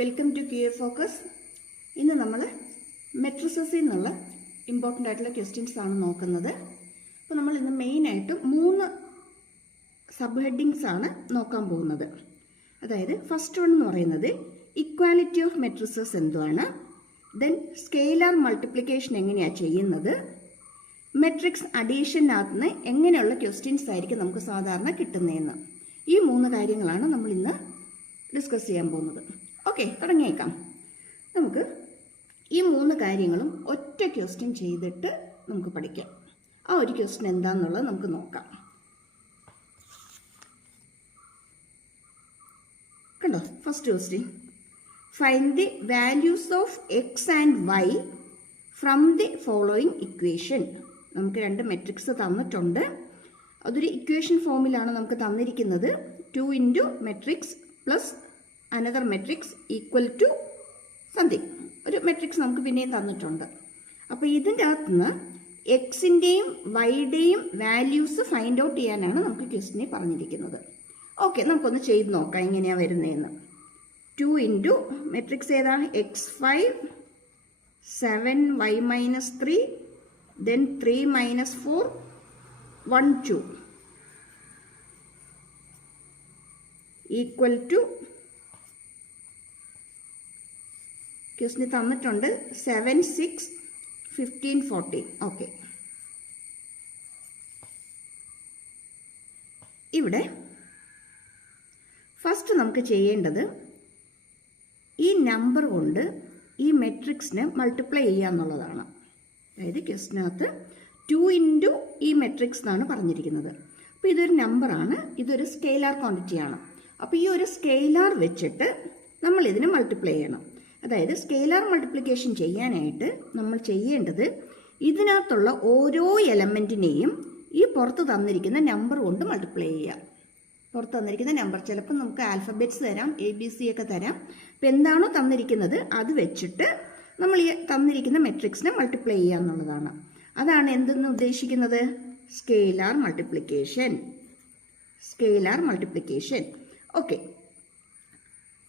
Welcome to Q A focus. ഇന്ന് നമ്മൾ മെട്രിസസിൽ നിന്നുള്ള ഇമ്പോർട്ടൻ്റ് ആയിട്ടുള്ള ക്വസ്റ്റ്യൻസ് ആണ് നോക്കുന്നത്. അപ്പോൾ നമ്മൾ ഇന്ന് മെയിനായിട്ട് 3 സബ് ഹെഡിങ്സ് ആണ് നോക്കാൻ പോകുന്നത്. അതായത് ഫസ്റ്റ് വൺ എന്ന് പറയുന്നത് ഇക്വാലിറ്റി ഓഫ് മെട്രിസസ് എന്തുവാണ്, ദെൻ സ്കെയിലാർ മൾട്ടിപ്ലിക്കേഷൻ എങ്ങനെയാണ് ചെയ്യുന്നത്, മെട്രിക്സ് അഡീഷനകത്ത് നിന്ന് എങ്ങനെയുള്ള ക്വസ്റ്റ്യൻസ് ആയിരിക്കും നമുക്ക് സാധാരണ കിട്ടുന്നതെന്ന്. ഈ 3 കാര്യങ്ങളാണ് നമ്മൾ ഇന്ന് ഡിസ്കസ് ചെയ്യാൻ പോകുന്നത്. ഓക്കെ, തുടങ്ങിയേക്കാം. നമുക്ക് ഈ 3 കാര്യങ്ങളും ഒറ്റ ക്വസ്റ്റ്യൻ ചെയ്തിട്ട് നമുക്ക് പഠിക്കാം. ആ ഒരു ക്വസ്റ്റ്യൻ എന്താണെന്നുള്ളത് നമുക്ക് നോക്കാം. കണ്ടോ, first question, find the values of X and Y from the following equation. നമുക്ക് 2 മെട്രിക്സ് തന്നിട്ടുണ്ട്. അതൊരു ഇക്വേഷൻ ഫോമിലാണ് നമുക്ക് തന്നിരിക്കുന്നത്. 2 into matrix plus another matrix equal to something, ഒരു മെട്രിക്സ് നമുക്ക് പിന്നെയും തന്നിട്ടുണ്ട്. അപ്പോൾ ഇതിൻ്റെ അകത്ത് നിന്ന് എക്സിൻ്റെയും വൈയുടെയും വാല്യൂസ് ഫൈൻഡ് ഔട്ട് ചെയ്യാനാണ് നമുക്ക് ക്വസ്റ്റിനെ പറഞ്ഞിരിക്കുന്നത്. ഓക്കെ, നമുക്കൊന്ന് ചെയ്ത് നോക്കാം എങ്ങനെയാണ് വരുന്നതെന്ന്. 2 ഇൻറ്റു മെട്രിക്സ് ഏതാ, x5 7 y minus 3 then 3 minus 4 1 2 equal to ക്വസ്റ്റിന് തന്നിട്ടുണ്ട് 7 6 15 14. ഓക്കെ, ഇവിടെ ഫസ്റ്റ് നമുക്ക് ചെയ്യേണ്ടത് ഈ നമ്പർ കൊണ്ട് ഈ മെട്രിക്സിനെ മൾട്ടിപ്ലൈ ചെയ്യുക എന്നുള്ളതാണ്. അതായത് ക്വസ്റ്റിനകത്ത് 2 ഇൻറ്റു ഈ മെട്രിക്സ് എന്നാണ് പറഞ്ഞിരിക്കുന്നത്. അപ്പോൾ ഇതൊരു നമ്പറാണ്, ഇതൊരു സ്കെയിലാർ ക്വാണ്ടിറ്റിയാണ്. അപ്പോൾ ഈ ഒരു സ്കെയിലാർ വെച്ചിട്ട് നമ്മൾ ഇതിനെ മൾട്ടിപ്ലൈ ചെയ്യണം. അതായത് സ്കെയിലാർ മൾട്ടിപ്ലിക്കേഷൻ ചെയ്യാനായിട്ട് നമ്മൾ ചെയ്യേണ്ടത് ഇതിനകത്തുള്ള ഓരോ എലമെൻറ്റിനെയും ഈ പുറത്ത് തന്നിരിക്കുന്ന നമ്പർ കൊണ്ട് മൾട്ടിപ്ലൈ ചെയ്യുക. പുറത്ത് തന്നിരിക്കുന്ന നമ്പർ ചിലപ്പോൾ നമുക്ക് ആൽഫബറ്റ്സ് തരാം, ABC ഒക്കെ തരാം. അപ്പോൾ എന്താണോ തന്നിരിക്കുന്നത് അത് വെച്ചിട്ട് നമ്മൾ ഈ തന്നിരിക്കുന്ന മെട്രിക്സിനെ മൾട്ടിപ്ലൈ ചെയ്യുക എന്നുള്ളതാണ്. അതാണ് എന്തെന്ന് ഉദ്ദേശിക്കുന്നത്, scalar multiplication. Scalar multiplication. Okay,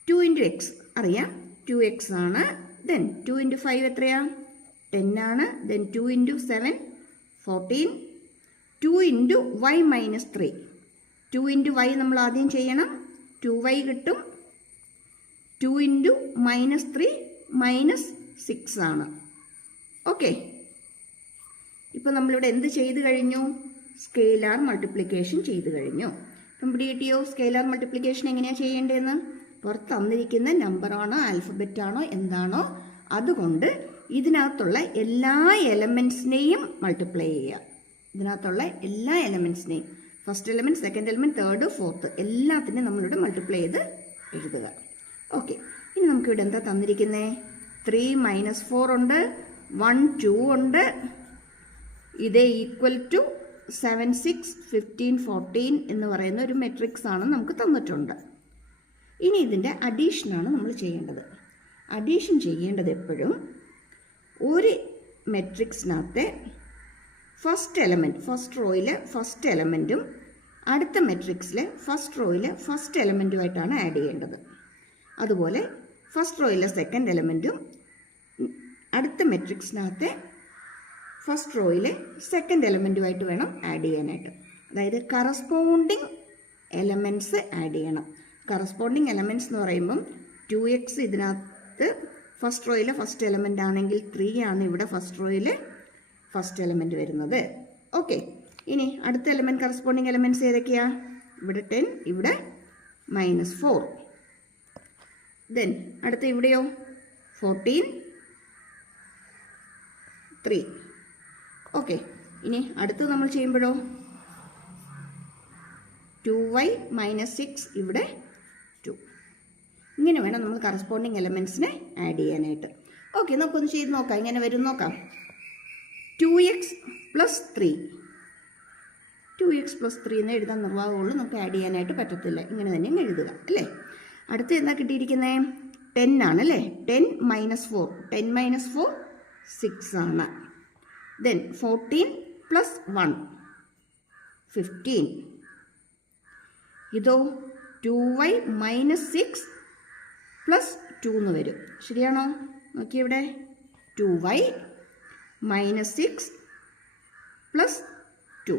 2 into X അറിയാം, 2x ആണ്. ദെൻ 2 ഇൻറ്റു 5 എത്രയാ, 10 ആണ്. Then 2 into 7 14. 2 into y minus 3. 2 into y നമ്മൾ ആദ്യം ചെയ്യണം, 2y കിട്ടും. 2 ഇൻറ്റു മൈനസ് 3 മൈനസ് 6 ആണ്. ഓക്കെ, ഇപ്പോൾ നമ്മളിവിടെ എന്ത് ചെയ്ത് കഴിഞ്ഞു, സ്കെയിലാർ മൾട്ടിപ്ലിക്കേഷൻ ചെയ്ത് കഴിഞ്ഞു. അപ്പം പിടികിട്ടിയോ സ്കെയിലാർ മൾട്ടിപ്ലിക്കേഷൻ എങ്ങനെയാണ് ചെയ്യേണ്ടതെന്ന്? പുറത്ത് തന്നിരിക്കുന്ന നമ്പറാണോ ആൽഫബറ്റാണോ എന്താണോ അതുകൊണ്ട് ഇതിനകത്തുള്ള എല്ലാ എലമെൻറ്റ്സിനെയും മൾട്ടിപ്ലൈ ചെയ്യുക. ഇതിനകത്തുള്ള എല്ലാ എലമെൻറ്റ്സിനെയും, first element, second element, third, fourth എല്ലാത്തിനെയും നമ്മളിവിടെ മൾട്ടിപ്ലൈ ചെയ്ത് എഴുതുക. ഓക്കെ, ഇനി നമുക്കിവിടെ എന്താ തന്നിരിക്കുന്നത്, 3 മൈനസ് 4 ഉണ്ട്, 1 2 ഉണ്ട്. ഇതേ ഈക്വൽ ടു 7 6 15 14 എന്ന് പറയുന്ന ഒരു മെട്രിക്സ് ആണ് നമുക്ക് തന്നിട്ടുണ്ട്. ഇനി ഇതിൻ്റെ അഡീഷനാണ് നമ്മൾ ചെയ്യേണ്ടത്. അഡീഷൻ ചെയ്യേണ്ടത് എപ്പോഴും ഒരു മെട്രിക്സിനകത്തെ ഫസ്റ്റ് എലമെൻറ്റ്, ഫസ്റ്റ് റോയിലെ ഫസ്റ്റ് എലമെൻറ്റും അടുത്ത മെട്രിക്സിലെ ഫസ്റ്റ് റോയിലെ ഫസ്റ്റ് എലമെൻറ്റുമായിട്ടാണ് ആഡ് ചെയ്യേണ്ടത്. അതുപോലെ ഫസ്റ്റ് റോയിലെ സെക്കൻഡ് എലമെൻറ്റും അടുത്ത മെട്രിക്സിനകത്തെ ഫസ്റ്റ് റോയിലെ സെക്കൻഡ് എലമെൻറ്റുമായിട്ട് വേണം ആഡ് ചെയ്യാനായിട്ട്. അതായത് കറസ്പോണ്ടിങ് എലമെൻറ്റ്സ് ആഡ് ചെയ്യണം. കറസ്പോണ്ടിങ് എലമെൻറ്റ്സ് എന്ന് പറയുമ്പം 2x ഇതിനകത്ത് ഫസ്റ്റ് റോയിലെ ഫസ്റ്റ് എലമെൻ്റ് ആണെങ്കിൽ 3 ആണ് ഇവിടെ ഫസ്റ്റ് റോയിലെ ഫസ്റ്റ് എലമെൻറ്റ് വരുന്നത്. ഓക്കെ, ഇനി അടുത്ത എലമെൻറ്റ് കറസ്പോണ്ടിങ് എലമെൻറ്റ്സ് ഏതൊക്കെയാണ്, ഇവിടെ 10, ഇവിടെ -4. ദെൻ അടുത്ത ഇവിടെയോ 14 3. ഓക്കെ, ഇനി അടുത്ത് നമ്മൾ ചെയ്യുമ്പോഴോ 2y മൈനസ് 6 ഇവിടെ 2. ഇങ്ങനെ വേണം നമ്മൾ കറസ്പോണ്ടിങ് എലമെൻറ്റ്സിനെ ആഡ് ചെയ്യാനായിട്ട്. ഓക്കെ, നമുക്കൊന്ന് ചെയ്ത് നോക്കാം ഇങ്ങനെ വരും നോക്കാം. 2x plus 3. 2x പ്ലസ് 3 എന്ന് എഴുതാൻ നിർവാഹമുള്ളൂ, നമുക്ക് ആഡ് ചെയ്യാനായിട്ട് പറ്റത്തില്ല. ഇങ്ങനെ തന്നെ എഴുതുക അല്ലേ. അടുത്ത് എന്താ കിട്ടിയിരിക്കുന്നത്, 10 ആണ് അല്ലേ. 10 മൈനസ് 4, 10 മൈനസ് 4 6 ആണ്. Then 14 plus 1 15. ഇതോ 2y മൈനസ് 6 പ്ലസ് 2 എന്ന് വരും. ശരിയാണോ? നോക്കി ഇവിടെ 2y minus 6 plus 2,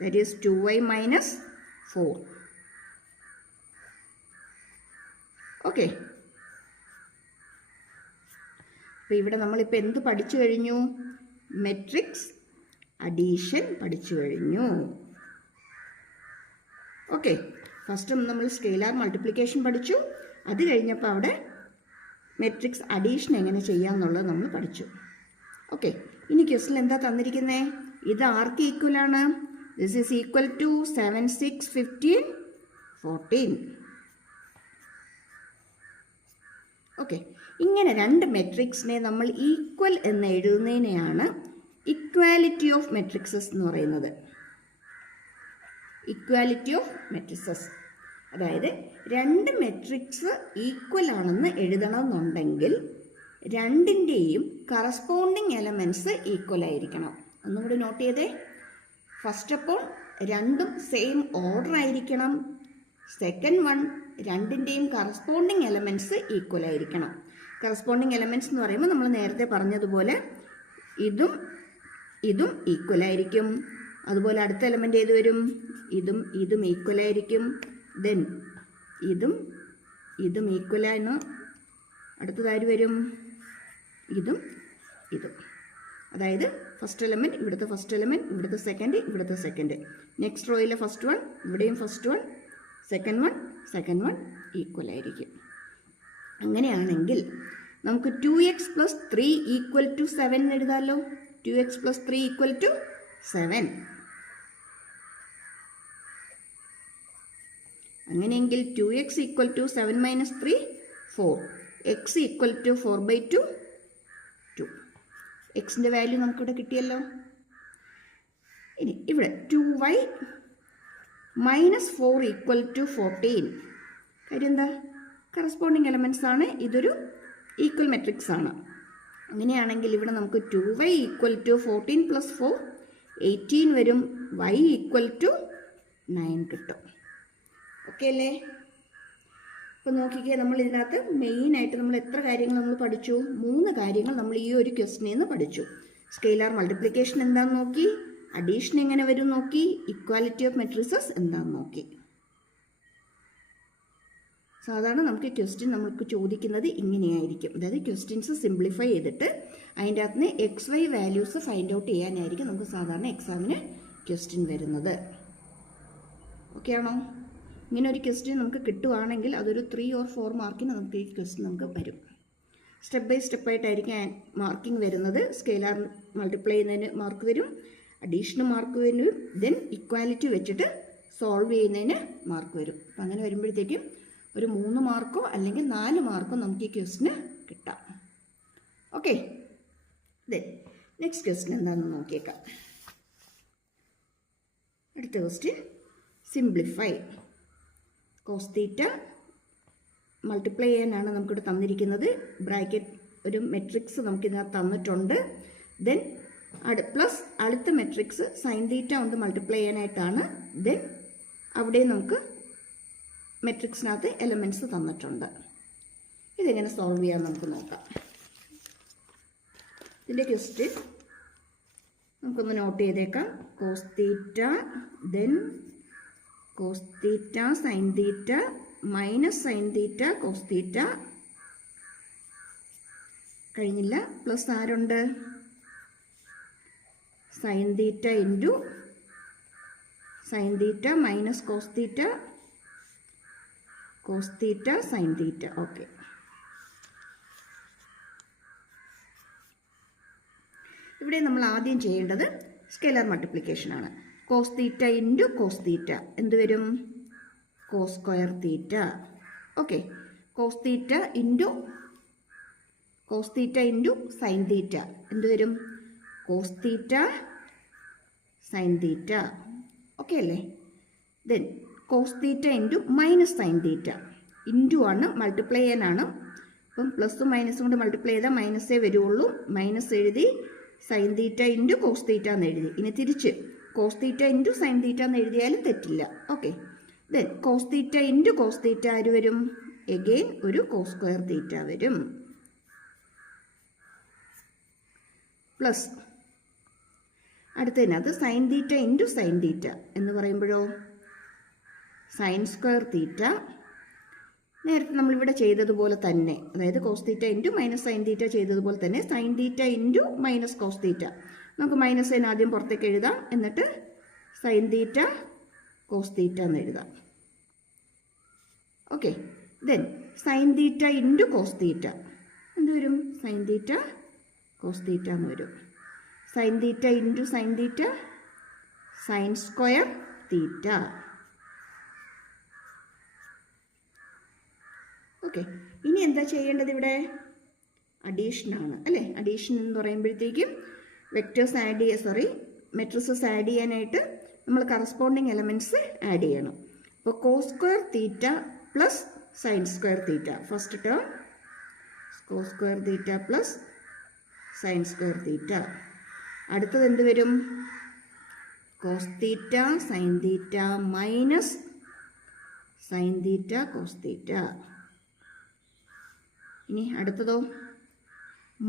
that is 2y minus 4. Okay, അപ്പോൾ ഇവിടെ നമ്മളിപ്പോൾ എന്ത് പഠിച്ചു കഴിഞ്ഞു? മെട്രിക്സ് അഡീഷൻ പഠിച്ചു കഴിഞ്ഞു. ഓക്കെ, ഫസ്റ്റ് നമ്മൾ സ്കെയിലാർ മൾട്ടിപ്ലിക്കേഷൻ പഠിച്ചു. അത് കഴിഞ്ഞപ്പോൾ അവിടെ മെട്രിക്സ് അഡീഷൻ എങ്ങനെ ചെയ്യാമെന്നുള്ളത് നമ്മൾ പഠിച്ചു. ഓക്കെ, ഇനി ക്വസ്റ്റ്യൻ എന്താ തന്നിരിക്കുന്നത്? ഇത് ആർക്ക് ഈക്വലാണ്? This is equal to 7, 6, 15, 14. Okay, ഇങ്ങനെ രണ്ട് മെട്രിക്സിനെ നമ്മൾ ഈക്വൽ എന്ന് എഴുതുന്നതിനെയാണ് ഇക്വാലിറ്റി ഓഫ് മെട്രിക്സസ് എന്ന് പറയുന്നത്. ഇക്വാലിറ്റി ഓഫ് മെട്രിക്സസ്, അതായത് രണ്ട് മെട്രിക്സ് ഈക്വൽ ആണെന്ന് എഴുതണമെന്നുണ്ടെങ്കിൽ രണ്ടിൻ്റെയും കറസ്പോണ്ടിങ് എലമെൻറ്റ്സ് ഈക്വൽ ആയിരിക്കണം. ഒന്നും കൂടി നോട്ട് ചെയ്തേ. ഫസ്റ്റ് ഓഫ് ഓൾ രണ്ടും സെയിം ഓർഡർ ആയിരിക്കണം. സെക്കൻഡ് വൺ, രണ്ടിൻ്റെയും കറസ്പോണ്ടിങ് എലമെൻറ്റ്സ് ഈക്വൽ ആയിരിക്കണം. കറസ്പോണ്ടിങ് എലമെൻറ്റ്സ് എന്ന് പറയുമ്പോൾ നമ്മൾ നേരത്തെ പറഞ്ഞതുപോലെ ഇതും ഇതും ഈക്വൽ ആയിരിക്കും. അതുപോലെ അടുത്ത എലമെൻ്റ് ഏത് വരും? ഇതും ഇതും ഈക്വൽ ആയിരിക്കും. ദെൻ ഇതും ഇതും ഈക്വലാണ്. അടുത്തതാര് വരും? ഇതും ഇതും. അതായത് ഫസ്റ്റ് എലമെൻറ്റ്, ഇവിടുത്തെ ഫസ്റ്റ് എലമെൻറ്റ്, ഇവിടുത്തെ സെക്കൻഡ്, ഇവിടുത്തെ സെക്കൻഡ്. നെക്സ്റ്റ് റോയിലെ ഫസ്റ്റ് വൺ, ഇവിടെയും first one, second one equal ആയിരിക്കും. അങ്ങനെയാണെങ്കിൽ നമുക്ക് 2x + 3 = 7 എഴുതാമല്ലോ. 2x + 3 = 7. അങ്ങനെയെങ്കിൽ 2x = 7 - 3 4, x = 4/2 2. എക്സിൻ്റെ വാല്യൂ നമുക്കിവിടെ കിട്ടിയല്ലോ. ഇനി ഇവിടെ 2y - 4 = 14. കാര്യം എന്താ? കറസ്പോണ്ടിങ് എലമെൻറ്റ്സ് ആണ്. ഇതൊരു ഈക്വൽ മെട്രിക്സ് ആണ്. അങ്ങനെയാണെങ്കിൽ ഇവിടെ നമുക്ക് 2y = 14 + 4 18 വരും. y = 9 കിട്ടും. ഓക്കെ അല്ലേ? അപ്പോൾ നോക്കിക്കേ, നമ്മൾ ഇതിനകത്ത് മെയിനായിട്ട് നമ്മൾ എത്ര കാര്യങ്ങൾ നമ്മൾ പഠിച്ചു? 3 കാര്യങ്ങൾ നമ്മൾ ഈ ഒരു ക്വസ്റ്റ്യനിൽ നിന്ന് പഠിച്ചു. സ്കെയിലാർ മൾട്ടിപ്ലിക്കേഷൻ എന്താണെന്ന് നോക്കി, അഡീഷൻ എങ്ങനെ വരും നോക്കി, ഇക്വാലിറ്റി ഓഫ് മെട്രിസസ് എന്താണെന്ന് നോക്കി. സാധാരണ നമുക്ക് ക്വസ്റ്റ്യൻ നമുക്ക് ചോദിക്കുന്നത് ഇങ്ങനെയായിരിക്കും. അതായത് ക്വസ്റ്റ്യൻസ് സിംപ്ലിഫൈ ചെയ്തിട്ട് അതിൻ്റെ അകത്ത് നിന്ന് XY വാല്യൂസ് ഫൈൻഡ് ഔട്ട് ചെയ്യാനായിരിക്കും നമുക്ക് സാധാരണ എക്സാമിന് ക്വസ്റ്റ്യൻ വരുന്നത്. ഓക്കെ ആണോ? ഇങ്ങനെ ഒരു ക്വസ്റ്റ്യൻ നമുക്ക് കിട്ടുവാണെങ്കിൽ അതൊരു 3 or 4 മാർക്കിന് നമുക്ക് ഈ ക്വസ്റ്റ്യൻ നമുക്ക് വരും. സ്റ്റെപ്പ് ബൈ സ്റ്റെപ്പായിട്ടായിരിക്കും മാർക്കിംഗ് വരുന്നത്. സ്കെയിലാർ മൾട്ടിപ്ലൈ ചെയ്യുന്നതിന് മാർക്ക് വരും, അഡീഷന് മാർക്ക് വരും, ദെൻ ഇക്വാലിറ്റി വെച്ചിട്ട് സോൾവ് ചെയ്യുന്നതിന് മാർക്ക് വരും. അപ്പം അങ്ങനെ വരുമ്പോഴത്തേക്കും ഒരു 3 മാർക്കോ അല്ലെങ്കിൽ 4 മാർക്കോ നമുക്ക് ഈ ക്വസ്റ്റിന് കിട്ടാം. ഓക്കെ, ദെൻ നെക്സ്റ്റ് ക്വസ്റ്റ്യൻ എന്താണെന്ന് നോക്കിയേക്കാം. അടുത്ത question simplify. Cos theta multiply ചെയ്യാനാണ് നമുക്കിവിടെ തന്നിരിക്കുന്നത്. ബ്രാക്കറ്റ് ഒരു മെട്രിക്സ് നമുക്കിതിനകത്ത് തന്നിട്ടുണ്ട്. ദെൻ പ്ലസ് അടുത്ത മെട്രിക്സ് സൈൻ തീറ്റ കൊണ്ട് മൾട്ടിപ്ലൈ ചെയ്യാനായിട്ടാണ്. ദെൻ അവിടെ നമുക്ക് മെട്രിക്സിനകത്ത് എലമെൻറ്റ്സ് തന്നിട്ടുണ്ട്. ഇതെങ്ങനെ സോൾവ് ചെയ്യാൻ നമുക്ക് നോക്കാം. ഇതിൻ്റെ ക്വസ്റ്റ്യൻ നമുക്കൊന്ന് നോട്ട് ചെയ്തേക്കാം. Cos theta, then cos theta sine theta minus sine theta cos theta. കഴിഞ്ഞില്ല. പ്ലസ് ആരുണ്ട്? Sine theta into sine theta minus cos theta, cos theta sine theta. Okay, ഇവിടെ നമ്മൾ ആദ്യം ചെയ്യേണ്ടത് സ്കെയിലാർ മൾട്ടിപ്ലിക്കേഷൻ ആണ്. Cos theta into cos theta എന്ത് വരും? Cos square theta. Okay, cos theta into sine theta എന്ത് വരും? Cos theta sine theta. Okay അല്ലേ? Then cos theta into minus sine theta. Into ആണ്, മൾട്ടിപ്ലൈ ചെയ്യാനാണ്. അപ്പം പ്ലസും മൈനസും കൊണ്ട് മൾട്ടിപ്ലൈ ചെയ്താൽ മൈനസേ വരുള്ളൂ. മൈനസ് എഴുതി sine theta into cos theta എന്ന് എഴുതി. ഇനി തിരിച്ച് cos theta into sine theta എന്ന് എഴുതിയാലും തെറ്റില്ല. Okay, then cos theta into cos theta ആര് വരും? എഗെയിൻ ഒരു കോസ് സ്ക്വയർ തീറ്റ വരും. പ്ലസ് അടുത്തതിനകത്ത് sine theta into sine theta എന്ന് പറയുമ്പോഴോ സൈൻ സ്ക്വയർ തീറ്റ. നേരത്തെ നമ്മളിവിടെ ചെയ്തതുപോലെ തന്നെ, അതായത് cos theta into minus sine theta ചെയ്തതുപോലെ തന്നെ sine theta into minus cos theta. നമുക്ക് മൈനസ് സൈൻ ആദ്യം പുറത്തേക്ക് എഴുതാം, എന്നിട്ട് സൈൻ തീറ്റ കോസ് തീറ്റ എന്ന് എഴുതാം. Okay, then sine theta into cos theta എന്ത് വരും? സൈൻ തീറ്റ കോസ് തീറ്റ എന്ന് വരും. Sine theta into sine theta sine square theta. Okay, ഇനി എന്താ ചെയ്യേണ്ടത്? ഇവിടെ അഡീഷനാണ് അല്ലേ? അഡീഷൻ എന്ന് പറയുമ്പോഴത്തേക്കും വെക്റ്റേഴ്സ് ആഡ് മെട്രിസസ് ആഡ് ചെയ്യാനായിട്ട് നമ്മൾ കറസ്പോണ്ടിങ് എലമെൻറ്റ്സ് ആഡ് ചെയ്യണം. അപ്പോൾ cos square theta plus sine square theta, first term cos square theta plus sine square theta. അടുത്തത് എന്ത് വരും? Cos theta sine theta minus sine theta cos theta. ഇനി അടുത്തതോ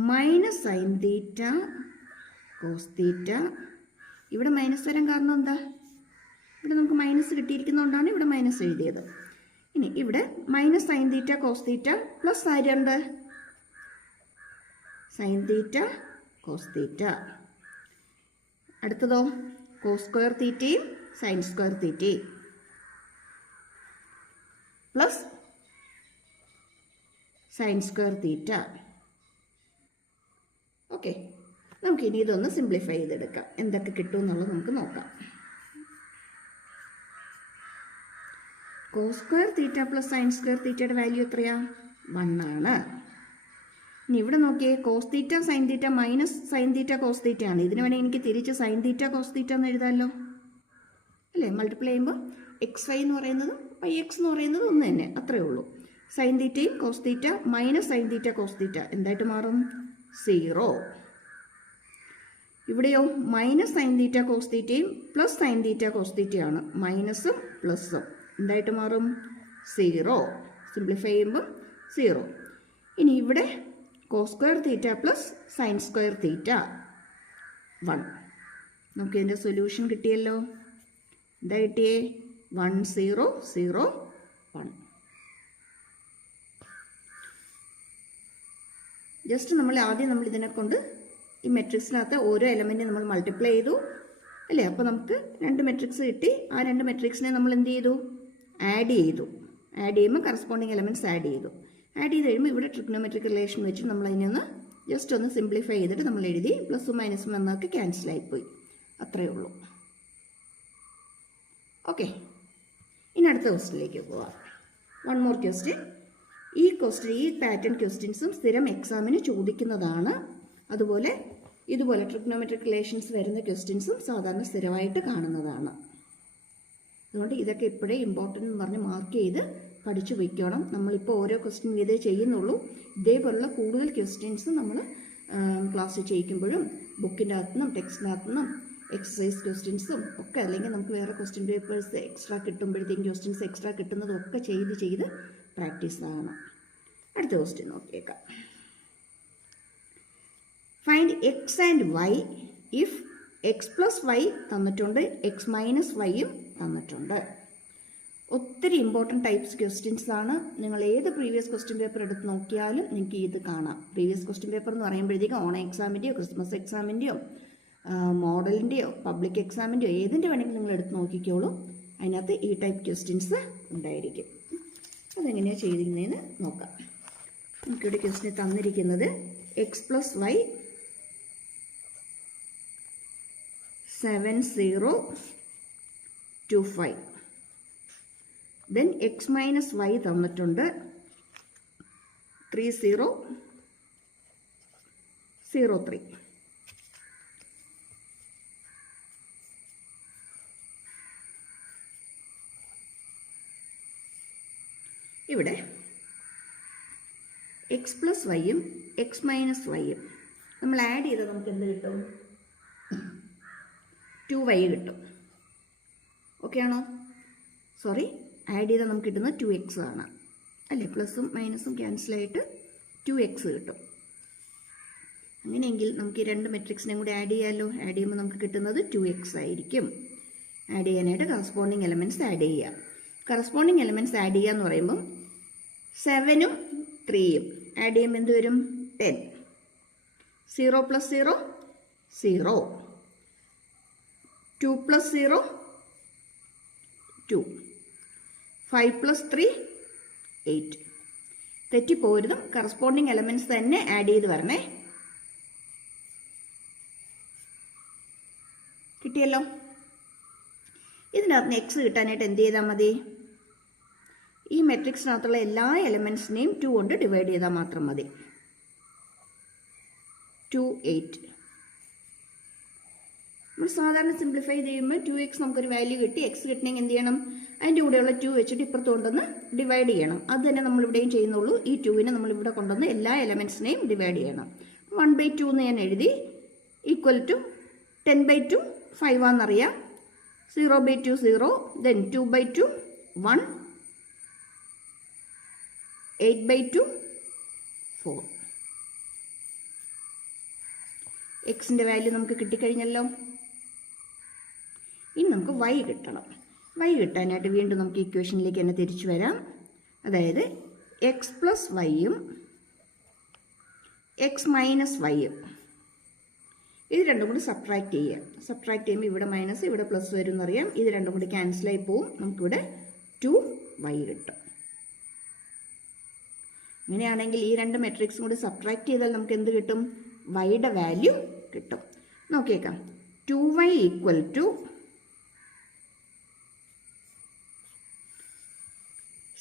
minus sine theta cos theta. ഇവിടെ minus വരാൻ കാരണം എന്താ? ഇവിടെ നമുക്ക് മൈനസ് കിട്ടിയിരിക്കുന്നതുകൊണ്ടാണ് ഇവിടെ മൈനസ് എഴുതിയത്. ഇനി ഇവിടെ minus sine theta cos theta plus ആരുണ്ട്? Sine theta cos theta. അടുത്തതോ കോസ് സ്ക്വയർ തീറ്റയും സൈൻ സ്ക്വയർ തീറ്റയും plus sine square theta. Okay, നമുക്കിനി ഇതൊന്ന് സിംപ്ലിഫൈ ചെയ്തെടുക്കാം. എന്തൊക്കെ കിട്ടും എന്നുള്ളത് നമുക്ക് നോക്കാം. Cos square theta plus sine square തീറ്റയുടെ വാല്യൂ എത്രയാ? 1 ആണ്. ഇനി ഇവിടെ നോക്കിയേ, cos theta sine theta minus sine theta cos theta ആണ്. ഇതിന് വേണമെങ്കിൽ എനിക്ക് തിരിച്ച് സൈൻ തീറ്റ കോസ് തീറ്റ എന്ന് എഴുതാമല്ലോ അല്ലേ? മൾട്ടിപ്ലൈ ചെയ്യുമ്പോൾ എക്സ് വൈ എന്ന് പറയുന്നതും വൈ എക്സ് എന്ന് പറയുന്നതും ഒന്ന് തന്നെ, അത്രയേ ഉള്ളൂ. സൈൻ തീറ്റയും cos theta minus sine theta cos theta എന്തായിട്ട് മാറും? 0. ഇവിടെയോ മൈനസ് സൈൻ തീറ്റ കോസ് തീറ്റയും പ്ലസ് സൈൻ തീറ്റ കോസ് തീറ്റയാണ്. മൈനസും പ്ലസും എന്തായിട്ട് മാറും? 0. സിംപ്ലിഫൈ ചെയ്യുമ്പോൾ 0. ഇനി ഇവിടെ cos square theta plus sine square theta 1. നമുക്ക് ഇതിൻ്റെ സൊല്യൂഷൻ കിട്ടിയല്ലോ. എന്താ കിട്ടിയേ? 1 0 0 1. ജസ്റ്റ് നമ്മൾ ഇതിനെ കൊണ്ട് ഈ മെട്രിക്സിനകത്ത് ഓരോ എലമെൻറ്റ് നമ്മൾ മൾട്ടിപ്ലൈ ചെയ്തു അല്ലേ? അപ്പോൾ നമുക്ക് 2 മെട്രിക്സ് കിട്ടി. ആ 2 മെട്രിക്സിനെ നമ്മൾ എന്ത് ചെയ്തു? ആഡ് ചെയ്തു. ആഡ് ചെയ്യുമ്പോൾ കറസ്പോണ്ടിങ് എലമെൻറ്റ്സ് ആഡ് ചെയ്തു. ആഡ് ചെയ്ത് കഴിയുമ്പോൾ ഇവിടെ ട്രിഗ്നോമെട്രിക് റിലേഷൻ വെച്ച് നമ്മൾ അതിനൊന്ന് ജസ്റ്റ് ഒന്ന് സിംപ്ലിഫൈ ചെയ്തിട്ട് നമ്മൾ എഴുതി. പ്ലസും മൈനസും എന്നൊക്കെ ക്യാൻസലായിപ്പോയി. അത്രയേ ഉള്ളൂ. ഓക്കെ, ഇനി അടുത്ത ക്വസ്റ്റ്യനിലേക്ക് പോവാം. 1 മോർ ക്വസ്റ്റ്യൻ. ഈ പാറ്റേൺ ക്വസ്റ്റ്യൻസും സ്ഥിരം എക്സാമിന് ചോദിക്കുന്നതാണ്. അതുപോലെ ഇതുപോലെ ട്രിഗ്നോമെട്രിക് റിലേഷൻസ് വരുന്ന ക്വസ്റ്റ്യൻസും സാധാരണ സ്ഥിരമായിട്ട് കാണുന്നതാണ്. അതുകൊണ്ട് ഇതൊക്കെ ഇപ്പോഴേ ഇമ്പോർട്ടൻ്റ് എന്ന് പറഞ്ഞ് മാർക്ക് ചെയ്ത് പഠിച്ചു വയ്ക്കണം. നമ്മളിപ്പോൾ ഓരോ ക്വസ്റ്റ്യൻ ഇതേ ചെയ്യുന്നുള്ളൂ. ഇതേപോലുള്ള കൂടുതൽ ക്വസ്റ്റ്യൻസ് നമ്മൾ ക്ലാസ് ചെയ്യിക്കുമ്പോഴും ബുക്കിൻ്റെ അകത്തുനിന്നും ടെക്സ്റ്റിനകത്തുനിന്നും എക്സസൈസ് ക്വസ്റ്റ്യൻസും ഒക്കെ, അല്ലെങ്കിൽ നമുക്ക് വേറെ ക്വസ്റ്റ്യൻ പേപ്പേഴ്സ് എക്സ്ട്രാ കിട്ടുമ്പോഴത്തേക്കും ക്വസ്റ്റ്യൻസ് എക്സ്ട്രാ കിട്ടുന്നതും ഒക്കെ ചെയ്ത് പ്രാക്ടീസ് ആകണം. അടുത്ത ക്വസ്റ്റ്യൻ നോക്കിയേക്കാം. Find X and Y if X plus Y തന്നിട്ടുണ്ട്, എക്സ് മൈനസ് വൈയും തന്നിട്ടുണ്ട്. ഒത്തിരി ഇമ്പോർട്ടൻറ്റ് ടൈപ്സ് ക്വസ്റ്റ്യൻസ് ആണ്. നിങ്ങൾ ഏത് പ്രീവിയസ് ക്വസ്റ്റ്യൻ പേപ്പർ എടുത്ത് നോക്കിയാലും നിങ്ങൾക്ക് ഇത് കാണാം. പ്രീവിയസ് ക്വസ്റ്റ്യൻ പേപ്പർ എന്ന് പറയുമ്പോഴത്തേക്കും ഓണം എക്സാമിൻ്റെയോ ക്രിസ്മസ് എക്സാമിൻ്റെയോ മോഡലിൻ്റെയോ പബ്ലിക് എക്സാമിൻ്റെയോ ഏതിൻ്റെ വേണമെങ്കിലും നിങ്ങൾ എടുത്ത് നോക്കിക്കോളൂ. അതിനകത്ത് ഈ ടൈപ്പ് ക്വസ്റ്റ്യൻസ് ഉണ്ടായിരിക്കും. അതെങ്ങനെയാണ് ചെയ്തിരുന്നതെന്ന് നോക്കാം. നമുക്കിവിടെ ക്വസ്റ്റ്യൻ തന്നിരിക്കുന്നത് X plus Y 7025. Then X minus Y തന്നിട്ടുണ്ട് 3003. ഇവിടെ എക്സ് പ്ലസ് വൈയും എക്സ് മൈനസ് വൈയും നമ്മൾ ആഡ് ചെയ്താൽ നമുക്ക് എന്ത് കിട്ടും? 2y കിട്ടും. ഓക്കെ ആണോ? സോറി, ആഡ് ചെയ്താൽ നമുക്ക് കിട്ടുന്നത് 2x ആണ്. അല്ലേ? പ്ലസും മൈനസും ക്യാൻസലായിട്ട് 2x കിട്ടും. അങ്ങനെയെങ്കിൽ നമുക്ക് ഈ രണ്ട് മെട്രിക്സിനെയും കൂടി ആഡ് ചെയ്യാമല്ലോ. ആഡ് ചെയ്യുമ്പോൾ നമുക്ക് കിട്ടുന്നത് 2x ആയിരിക്കും. ആഡ് ചെയ്യാനായിട്ട് കറസ്പോണ്ടിങ് എലമെൻറ്റ്സ് ആഡ് ചെയ്യുക. കറസ്പോണ്ടിങ് എലമെൻറ്റ്സ് ആഡ് ചെയ്യുക എന്ന് പറയുമ്പം 7ഉം 3യും ആഡ് ചെയ്യുമ്പോൾ എന്ത് വരും? 10. 0 + 0 0. 2 + 0 2. 5 + 3 8. തെറ്റിപ്പോരുതും. കറസ്പോണ്ടിങ് എലമെൻറ്റ്സ് തന്നെ ആഡ് ചെയ്ത് വരണേ. കിട്ടിയല്ലോ. ഇതിനകത്ത് എക്സ് കിട്ടാനായിട്ട് എന്ത് ചെയ്താൽ മതി? ഈ മെട്രിക്സിനകത്തുള്ള എല്ലാ എലമെൻറ്റ്സിനെയും 2 കൊണ്ട് ഡിവൈഡ് ചെയ്താൽ മാത്രം മതി. 2 8. നമ്മൾ സാധാരണ സിംപ്ലിഫൈ ചെയ്യുമ്പോൾ 2x നമുക്കൊരു വാല്യൂ കിട്ടി. എക്സ് കിട്ടണമെങ്കിൽ എന്ത് ചെയ്യണം? അതിൻ്റെ കൂടെയുള്ള 2 വെച്ചിട്ട് ഇപ്പുറത്ത് കൊണ്ടുവന്ന് ഡിവൈഡ് ചെയ്യണം. അത് തന്നെ നമ്മളിവിടെയും ചെയ്യുന്നുള്ളൂ. ഈ 2നെ നമ്മളിവിടെ കൊണ്ടുവന്ന് എല്ലാ എലമെൻറ്റ്സിനെയും ഡിവൈഡ് ചെയ്യണം. 1/2 എന്ന് ഞാൻ എഴുതി. ഈക്വൽ ടു 10/2 5 ആണെന്നറിയാം. 0/2 0. ദെൻ 2/2 1. 8/2 4. എക്സിൻ്റെ വാല്യൂ നമുക്ക് കിട്ടിക്കഴിഞ്ഞല്ലോ. ഇനി നമുക്ക് y കിട്ടണം. y കിട്ടാനായിട്ട് വീണ്ടും നമുക്ക് ഇക്വേഷനിലേക്ക് തന്നെ തിരിച്ചു വരാം. അതായത് x + yയും x - yയും ഇത് രണ്ടും കൂടി സബ്ട്രാക്ട് ചെയ്യുക. സബ്ട്രാക്ട് ചെയ്യുമ്പോൾ ഇവിടെ മൈനസ് ഇവിടെ പ്ലസ് വരും എന്നറിയാം. ഇത് രണ്ടും കൂടി ക്യാൻസലായി പോവും. നമുക്കിവിടെ 2y കിട്ടും. ഇങ്ങനെയാണെങ്കിൽ ഈ രണ്ട് മെട്രിക്സും കൂടി സബ്ട്രാക്ട് ചെയ്താൽ നമുക്ക് എന്ത് കിട്ടും? വൈയുടെ വാല്യൂ കിട്ടും. നോക്കിയേക്കാം. 2y =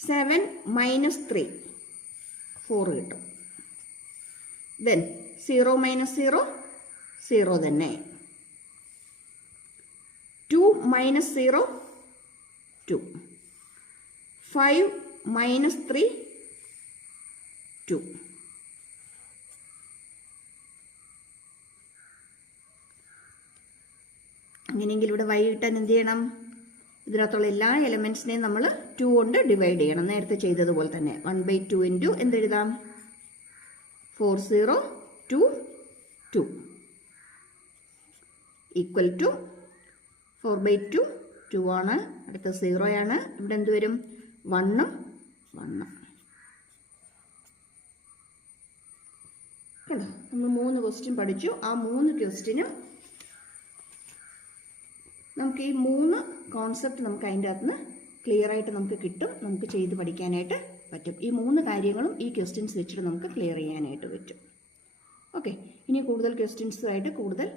7 - 3 4 കിട്ടും. ദെൻ 0 - 0 0 തന്നെ. 2 - 0 2. 5 - 3 2. അങ്ങനെയെങ്കിൽ ഇവിടെ y കിട്ടാൻ എന്ത് ചെയ്യണം? ഇതിനകത്തുള്ള എല്ലാ എലമെൻറ്റ്സിനെയും നമ്മൾ 2 കൊണ്ട് ഡിവൈഡ് ചെയ്യണം. നേരത്തെ ചെയ്തതുപോലെ തന്നെ 1/2 ഇൻറ്റു എന്തെഴുതാം? 4 0 2 2 ഈക്വൽ ടു 4/2 2 ആണ്. അടുത്ത 0 ആണ്. ഇവിടെ എന്ത് വരും? 1 1. കണ്ടോ? നമ്മൾ 3 ക്വസ്റ്റ്യൻ പഠിച്ചു. ആ 3 ക്വസ്റ്റ്യനും നമുക്ക് ഈ 3 കോൺസെപ്റ്റ് നമുക്ക് അതിൻ്റെ അകത്ത് നിന്ന് ക്ലിയർ ആയിട്ട് നമുക്ക് കിട്ടും. നമുക്ക് ചെയ്ത് പഠിക്കാനായിട്ട് പറ്റും. ഈ 3 കാര്യങ്ങളും ഈ ക്വസ്റ്റ്യൻസ് വെച്ചിട്ട് നമുക്ക് ക്ലിയർ ചെയ്യാനായിട്ട് പറ്റും. ഓക്കെ. ഇനി കൂടുതൽ ക്വസ്റ്റ്യൻസുമായിട്ട് കൂടുതൽ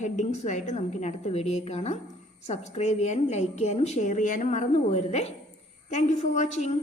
ഹെഡിങ്സുമായിട്ട് നമുക്കിനി അടുത്ത വീഡിയോയിൽ കാണാം. സബ്സ്ക്രൈബ് ചെയ്യാനും ലൈക്ക് ചെയ്യാനും ഷെയർ ചെയ്യാനും മറന്നു പോകരുതേ. Thank you for watching.